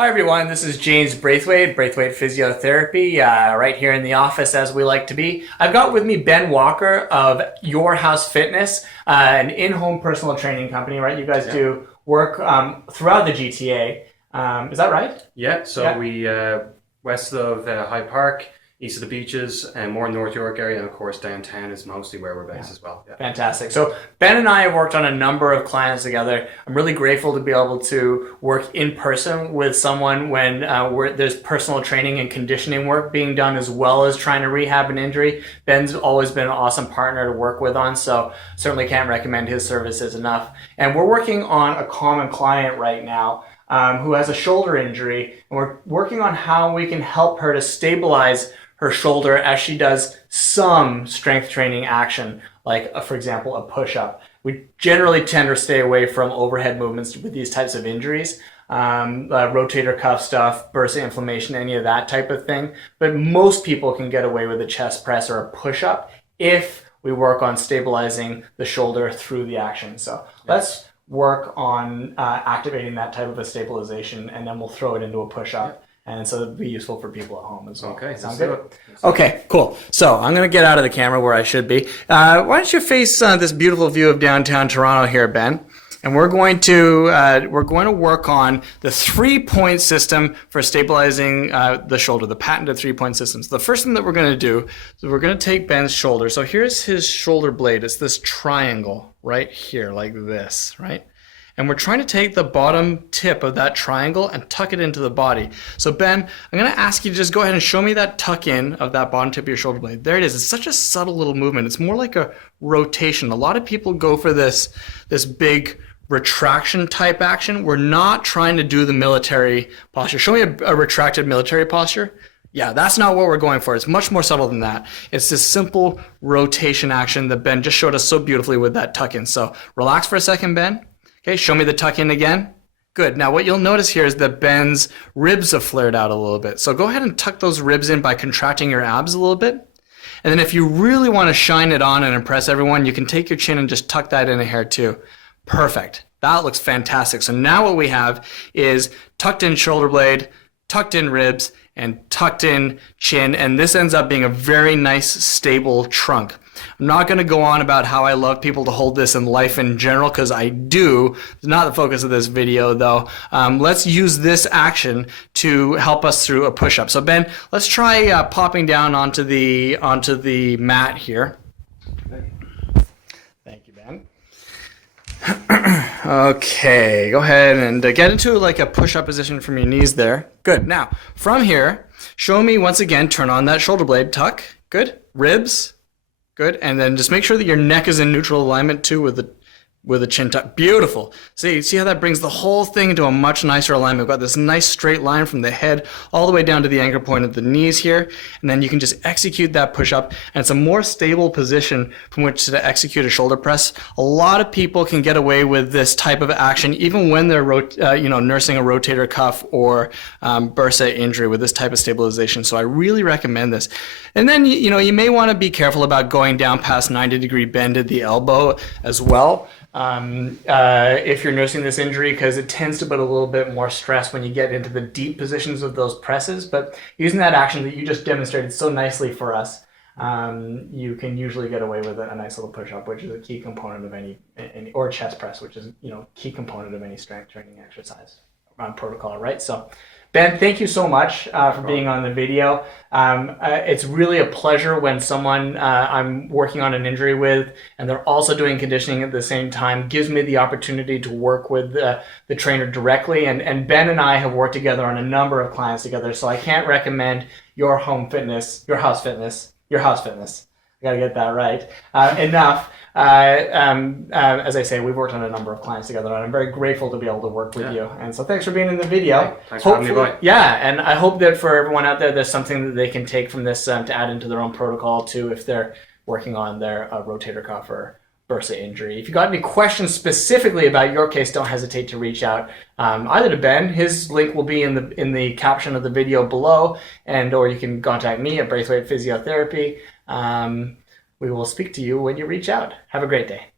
Hi everyone, this is James Braithwaite, Braithwaite Physiotherapy, right here in the office as we like to be. I've got with me Ben Walker of Your House Fitness, an in-home personal training company, right? You guys do work throughout the GTA. Is that right? Yeah, so we west of Hyde Park, east of the beaches, and more North York area, and of course downtown is mostly where we're based as well. Yeah. Fantastic. So Ben and I have worked on a number of clients together. I'm really grateful to be able to work in person with someone when there's personal training and conditioning work being done as well as trying to rehab an injury. Ben's always been an awesome partner to work with on, so certainly can't recommend his services enough. And we're working on a common client right now who has a shoulder injury, and we're working on how we can help her to stabilize her shoulder as she does some strength training action, like for example, a push-up. We generally tend to stay away from overhead movements with these types of injuries, rotator cuff stuff, bursa inflammation, any of that type of thing. But most people can get away with a chest press or a push-up if we work on stabilizing the shoulder through the action. So let's work on activating that type of a stabilization, and then we'll throw it into a push-up. And so it'll be useful for people at home as well. Okay, sound good? Okay, cool. So I'm going to get out of the camera where I should be. Why don't you face this beautiful view of downtown Toronto here, Ben? And we're going to work on the 3-point system for stabilizing the shoulder, the patented 3-point system. So the first thing that we're going to do is we're going to take Ben's shoulder. So here's his shoulder blade. It's this triangle right here, like this, right? And we're trying to take the bottom tip of that triangle and tuck it into the body. So Ben, I'm going to ask you to just go ahead and show me that tuck in of that bottom tip of your shoulder blade. There it is. It's such a subtle little movement. It's more like a rotation. A lot of people go for this big retraction type action. We're not trying to do the military posture. Show me a retracted military posture. Yeah, that's not what we're going for. It's much more subtle than that. It's this simple rotation action that Ben just showed us so beautifully with that tuck in. So relax for a second, Ben. Okay, show me the tuck in again. Good. Now what you'll notice here is that Ben's ribs have flared out a little bit. So go ahead and tuck those ribs in by contracting your abs a little bit. And then if you really want to shine it on and impress everyone, you can take your chin and just tuck that in a hair too. Perfect. That looks fantastic. So now what we have is tucked in shoulder blade, tucked in ribs, and tucked in chin. And this ends up being a very nice, stable trunk. I'm not going to go on about how I love people to hold this in life in general, because I do. It's not the focus of this video, though. Let's use this action to help us through a push-up. So Ben, let's try popping down onto the mat here. Thank you, Ben. Okay, go ahead and get into like a push-up position from your knees there. Good. Now, from here, show me once again, turn on that shoulder blade, tuck. Good. Ribs. Good, and then just make sure that your neck is in neutral alignment too with the chin tuck. Beautiful. See how that brings the whole thing into a much nicer alignment. We've got this nice straight line from the head all the way down to the anchor point of the knees here, and then you can just execute that push-up, and it's a more stable position from which to execute a shoulder press. A lot of people can get away with this type of action even when they're nursing a rotator cuff or bursa injury with this type of stabilization. So I really recommend this. And then you may want to be careful about going down past 90-degree bend at the elbow as well. If you're nursing this injury, because it tends to put a little bit more stress when you get into the deep positions of those presses. But using that action that you just demonstrated so nicely for us, you can usually get away with a nice little push-up, which is a key component of any or chest press, which is key component of any strength training exercise protocol, right? So Ben, thank you so much for being on the video. It's really a pleasure when someone I'm working on an injury with and they're also doing conditioning at the same time, gives me the opportunity to work with the trainer directly. And Ben and I have worked together on a number of clients together, so I can't recommend Your House Fitness. I gotta get that right. Enough. As I say, we've worked on a number of clients together, and I'm very grateful to be able to work with you. And so thanks for being in the video. Thanks for having me by. Yeah, and I hope that for everyone out there, there's something that they can take from this to add into their own protocol too, if they're working on their rotator cuff or bursa injury. If you got any questions specifically about your case, don't hesitate to reach out either to Ben. His link will be in the caption of the video below, or you can contact me at Braithwaite Physiotherapy. We will speak to you when you reach out. Have a great day.